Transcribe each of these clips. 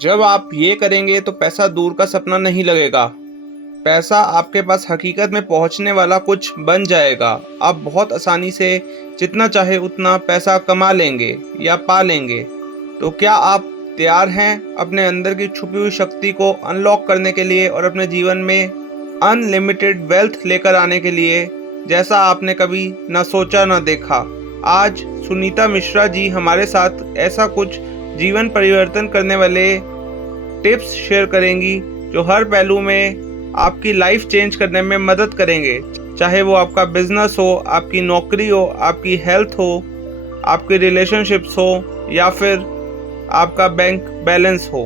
जब आप ये करेंगे तो पैसा दूर का सपना नहीं लगेगा। पैसा आपके पास हकीकत में पहुंचने वाला कुछ बन जाएगा। आप बहुत आसानी से जितना चाहे उतना पैसा कमा लेंगे या पा लेंगे। तो क्या आप तैयार हैं अपने अंदर की छुपी हुई शक्ति को अनलॉक करने के लिए और अपने जीवन में अनलिमिटेड वेल्थ लेकर आने के लिए, जैसा आपने कभी ना सोचा ना देखा। आज सुनीता मिश्रा जी हमारे साथ ऐसा कुछ जीवन परिवर्तन करने वाले टिप्स शेयर करेंगी जो हर पहलू में आपकी लाइफ चेंज करने में मदद करेंगे। चाहे वो आपका बिजनेस हो, आपकी नौकरी हो, आपकी हेल्थ हो, आपके रिलेशनशिप्स हो या फिर आपका बैंक बैलेंस हो।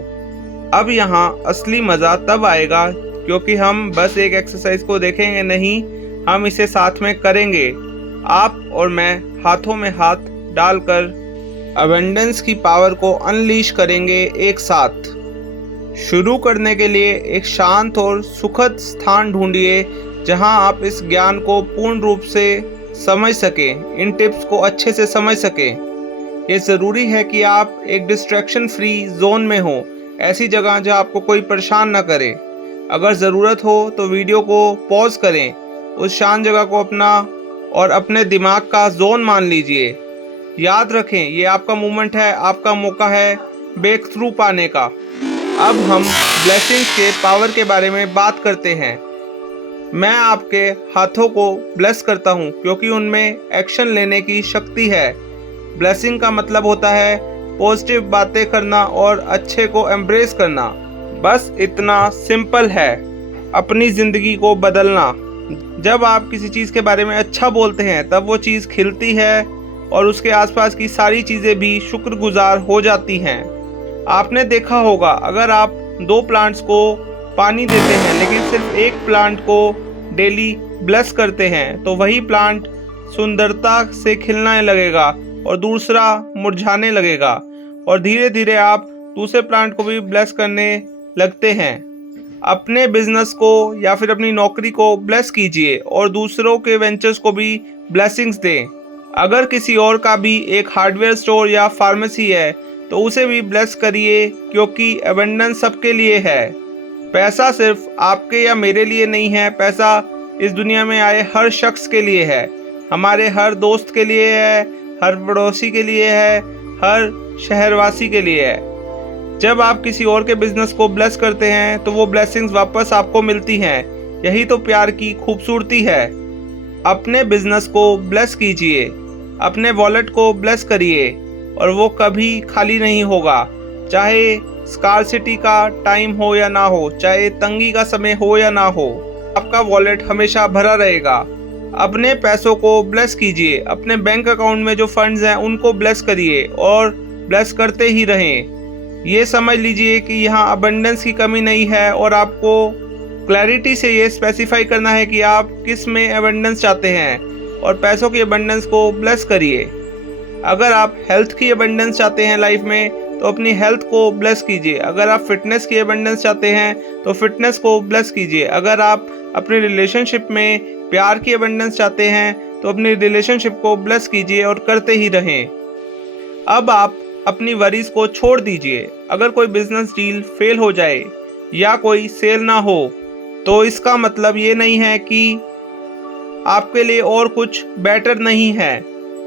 अब यहाँ असली मज़ा तब आएगा क्योंकि हम बस एक एक्सरसाइज को देखेंगे नहीं, हम इसे साथ में करेंगे। आप और मैं हाथों में हाथ डालकर अबंडेंस की पावर को अनलीश करेंगे एक साथ। शुरू करने के लिए एक शांत और सुखद स्थान ढूंढिए जहां आप इस ज्ञान को पूर्ण रूप से समझ सकें, इन टिप्स को अच्छे से समझ सकें। ये ज़रूरी है कि आप एक डिस्ट्रैक्शन फ्री जोन में हो, ऐसी जगह जहां आपको कोई परेशान ना करे। अगर ज़रूरत हो तो वीडियो को पॉज करें, उस शांत जगह को अपना और अपने दिमाग का जोन मान लीजिए। याद रखें, ये आपका मूवमेंट है, आपका मौका है ब्रेक थ्रू पाने का। अब हम ब्लेसिंग्स के पावर के बारे में बात करते हैं। मैं आपके हाथों को ब्लेस करता हूं क्योंकि उनमें एक्शन लेने की शक्ति है। ब्लेसिंग का मतलब होता है पॉजिटिव बातें करना और अच्छे को एम्ब्रेस करना। बस इतना सिंपल है अपनी ज़िंदगी को बदलना। जब आप किसी चीज़ के बारे में अच्छा बोलते हैं तब वो चीज़ खिलती है और उसके आसपास की सारी चीज़ें भी शुक्रगुजार हो जाती हैं। आपने देखा होगा, अगर आप 2 प्लांट्स को पानी देते हैं लेकिन सिर्फ एक प्लांट को डेली ब्लेस करते हैं तो वही प्लांट सुंदरता से खिलने लगेगा और दूसरा मुरझाने लगेगा। और धीरे धीरे आप दूसरे प्लांट को भी ब्लेस करने लगते हैं। अपने बिजनेस को या फिर अपनी नौकरी को ब्लेस कीजिए और दूसरों के वेंचर्स को भी ब्लेसिंग्स दें। अगर किसी और का भी एक हार्डवेयर स्टोर या फार्मेसी है तो उसे भी ब्लेस करिए क्योंकि एबंडेंस सबके लिए है। पैसा सिर्फ आपके या मेरे लिए नहीं है, पैसा इस दुनिया में आए हर शख्स के लिए है। हमारे हर दोस्त के लिए है, हर पड़ोसी के लिए है, हर शहरवासी के लिए है। जब आप किसी और के बिजनेस को ब्लेस करते हैं तो वो ब्लेसिंग्स वापस आपको मिलती हैं। यही तो प्यार की खूबसूरती है। अपने बिजनेस को ब्लेस कीजिए, अपने वॉलेट को ब्लेस करिए और वो कभी खाली नहीं होगा। चाहे स्कार्सिटी का टाइम हो या ना हो, चाहे तंगी का समय हो या ना हो, आपका वॉलेट हमेशा भरा रहेगा। अपने पैसों को ब्लेस कीजिए, अपने बैंक अकाउंट में जो फंड्स हैं उनको ब्लेस करिए और ब्लेस करते ही रहें। ये समझ लीजिए कि यहाँ अबंडेंस की कमी नहीं है और आपको क्लैरिटी से ये स्पेसिफाई करना है कि आप किस में अबंडेंस चाहते हैं और पैसों की अबंडेंस को ब्लेस करिए। अगर आप हेल्थ की अबंडेंस चाहते हैं लाइफ में तो अपनी हेल्थ को ब्लेस कीजिए। अगर आप फिटनेस की अबंडेंस चाहते हैं तो फिटनेस को ब्लेस कीजिए। अगर आप अपने रिलेशनशिप में प्यार की अबंडेंस चाहते हैं तो अपनी रिलेशनशिप को ब्लेस कीजिए और करते ही रहें। अब आप अपनी वरीज को छोड़ दीजिए। अगर कोई बिजनेस डील फेल हो जाए या कोई सेल ना हो तो इसका मतलब ये नहीं है कि आपके लिए और कुछ बेटर नहीं है।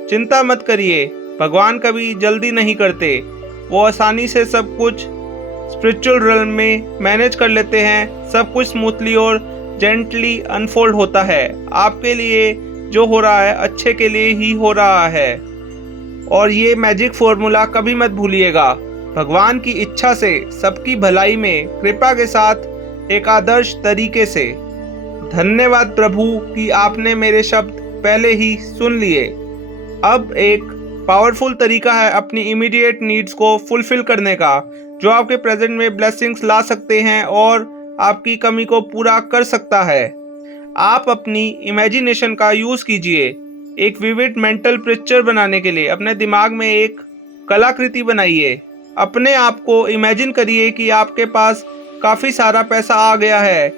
चिंता मत करिए, भगवान कभी जल्दी नहीं करते। वो आसानी से सब कुछ स्पिरिचुअल रियल्म में मैनेज कर लेते हैं। सब कुछ स्मूथली और जेंटली अनफोल्ड होता है। आपके लिए जो हो रहा है अच्छे के लिए ही हो रहा है। और ये मैजिक फॉर्मूला कभी मत भूलिएगा। भगवान की इच्छा से, सबकी भलाई में, कृपा के साथ, एक आदर्श तरीके से। धन्यवाद प्रभु कि आपने मेरे शब्द पहले ही सुन लिए। अब एक पावरफुल तरीका है अपनी इमीडिएट नीड्स को फुलफिल करने का, जो आपके प्रेजेंट में ब्लेसिंग्स ला सकते हैं और आपकी कमी को पूरा कर सकता है। आप अपनी इमेजिनेशन का यूज़ कीजिए। एक विविड मेंटल पिक्चर बनाने के लिए अपने दिमाग में एक कलाकृति बनाइए। अपने आप को इमेजिन करिए कि आपके पास काफ़ी सारा पैसा आ गया है,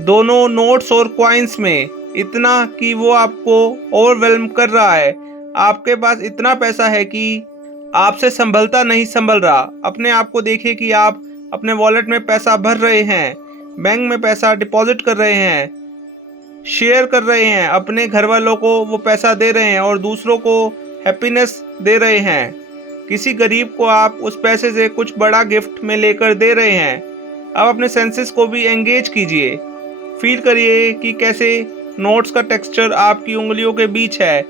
दोनों नोट्स और कॉइन्स में, इतना कि वो आपको ओवरवेल्म कर रहा है। आपके पास इतना पैसा है कि आपसे संभलता नहीं संभल रहा। अपने आप को देखिए कि आप अपने वॉलेट में पैसा भर रहे हैं, बैंक में पैसा डिपॉजिट कर रहे हैं, शेयर कर रहे हैं, अपने घर वालों को वो पैसा दे रहे हैं और दूसरों को हैप्पीनेस दे रहे हैं। किसी गरीब को आप उस पैसे से कुछ बड़ा गिफ्ट में लेकर दे रहे हैं। अब अपने सेंसेस को भी एंगेज कीजिए। फील करिए कि कैसे नोट्स का टेक्सचर आपकी उंगलियों के बीच है।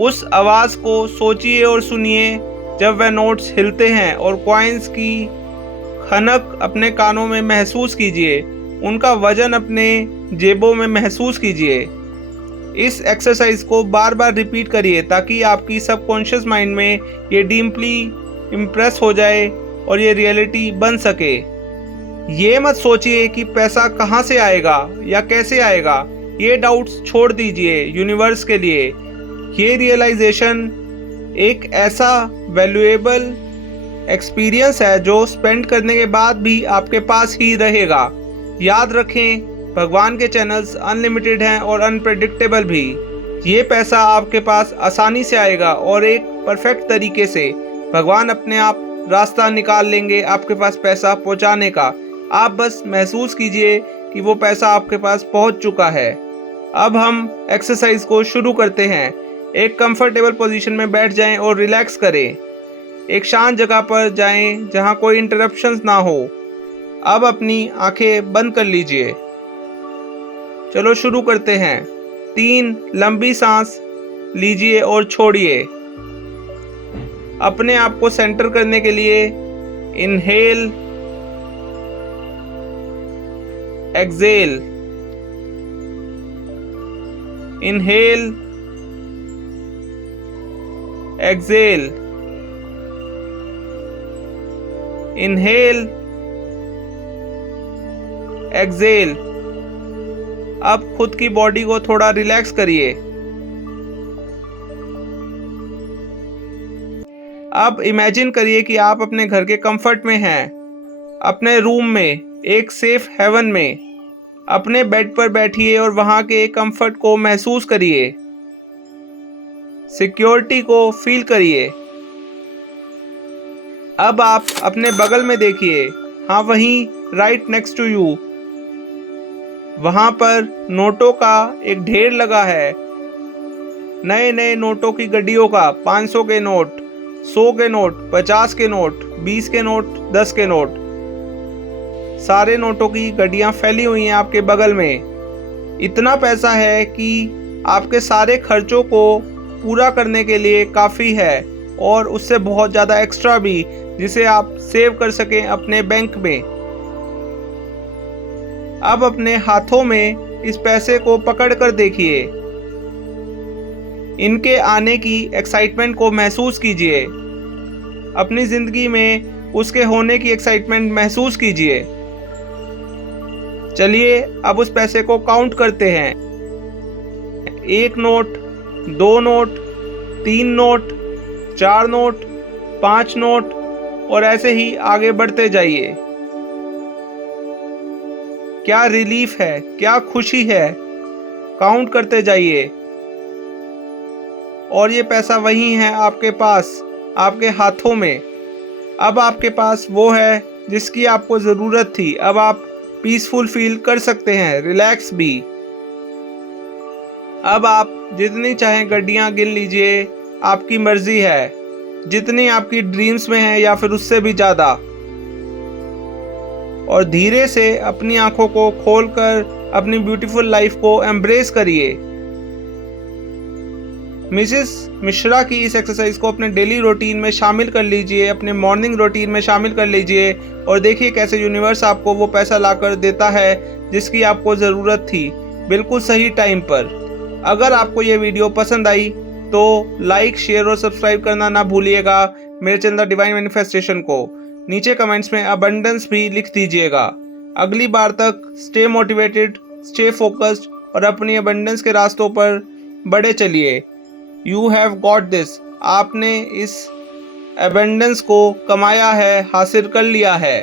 उस आवाज़ को सोचिए और सुनिए जब वह नोट्स हिलते हैं, और कॉइन्स की खनक अपने कानों में महसूस कीजिए। उनका वजन अपने जेबों में महसूस कीजिए। इस एक्सरसाइज को बार बार रिपीट करिए ताकि आपकी सबकॉन्शियस माइंड में ये डीपली इम्प्रेस हो जाए और ये रियलिटी बन सके। ये मत सोचिए कि पैसा कहाँ से आएगा या कैसे आएगा। ये डाउट्स छोड़ दीजिए यूनिवर्स के लिए। ये रियलाइजेशन एक ऐसा वैल्यूएबल एक्सपीरियंस है जो स्पेंड करने के बाद भी आपके पास ही रहेगा। याद रखें, भगवान के चैनल्स अनलिमिटेड हैं और अनप्रेडिक्टेबल भी। ये पैसा आपके पास आसानी से आएगा और एक परफेक्ट तरीके से भगवान अपने आप रास्ता निकाल लेंगे आपके पास पैसा पहुंचाने का। आप बस महसूस कीजिए कि वो पैसा आपके पास पहुंच चुका है। अब हम एक्सरसाइज को शुरू करते हैं। एक कंफर्टेबल पोजीशन में बैठ जाएं और रिलैक्स करें। एक शांत जगह पर जाएं जहां कोई इंटरप्शंस ना हो। अब अपनी आंखें बंद कर लीजिए। चलो शुरू करते हैं। 3 लंबी सांस लीजिए और छोड़िए। अपने आप को सेंटर करने के लिए inhale, exhale, inhale, exhale, inhale, exhale. अब खुद की बॉडी को थोड़ा रिलैक्स करिए। अब इमेजिन करिए कि आप अपने घर के कंफर्ट में हैं, अपने रूम में, एक सेफ हेवन में। अपने बेड पर बैठिए और वहां के कंफर्ट को महसूस करिए। सिक्योरिटी को फील करिए। अब आप अपने बगल में देखिए, हाँ वहीं राइट नेक्स्ट टू यू, वहां पर नोटों का एक ढेर लगा है। नए नए नोटों की गड्डियों का, 500 के नोट, 100 के नोट, 50 के नोट, 20 के नोट, 10 के नोट। सारे नोटों की गड्डियां फैली हुई हैं आपके बगल में। इतना पैसा है कि आपके सारे खर्चों को पूरा करने के लिए काफ़ी है, और उससे बहुत ज़्यादा एक्स्ट्रा भी, जिसे आप सेव कर सकें अपने बैंक में। अब अपने हाथों में इस पैसे को पकड़ कर देखिए। इनके आने की एक्साइटमेंट को महसूस कीजिए। अपनी ज़िंदगी में उसके होने की एक्साइटमेंट महसूस कीजिए। चलिए अब उस पैसे को काउंट करते हैं। 1 note, 2 note, 3 note, 4 note, 5 note, और ऐसे ही आगे बढ़ते जाइए। क्या रिलीफ है, क्या खुशी है। काउंट करते जाइए। और ये पैसा वही है आपके पास, आपके हाथों में। अब आपके पास वो है जिसकी आपको ज़रूरत थी। अब आप पीसफुल फील कर सकते हैं, रिलैक्स भी। अब आप जितनी चाहें गड्डियां गिन लीजिए, आपकी मर्जी है। जितनी आपकी ड्रीम्स में है या फिर उससे भी ज़्यादा। और धीरे से अपनी आंखों को खोलकर अपनी ब्यूटीफुल लाइफ को एम्ब्रेस करिए। मिसेस मिश्रा की इस एक्सरसाइज को अपने डेली रूटीन में शामिल कर लीजिए, अपने मॉर्निंग रूटीन में शामिल कर लीजिए, और देखिए कैसे यूनिवर्स आपको वो पैसा लाकर देता है जिसकी आपको ज़रूरत थी, बिल्कुल सही टाइम पर। अगर आपको ये वीडियो पसंद आई तो लाइक, शेयर और सब्सक्राइब करना ना भूलिएगा मेरे चैनल डिवाइन मैनिफेस्टेशन को। नीचे कमेंट्स में अबंडेंस भी लिख दीजिएगा। अगली बार तक स्टे मोटिवेटेड, स्टे फोकस्ड और अपनी अबंडेंस के रास्तों पर बढ़े चलिए। You have got this. आपने इस अबंडेंस को कमाया है, हासिल कर लिया है।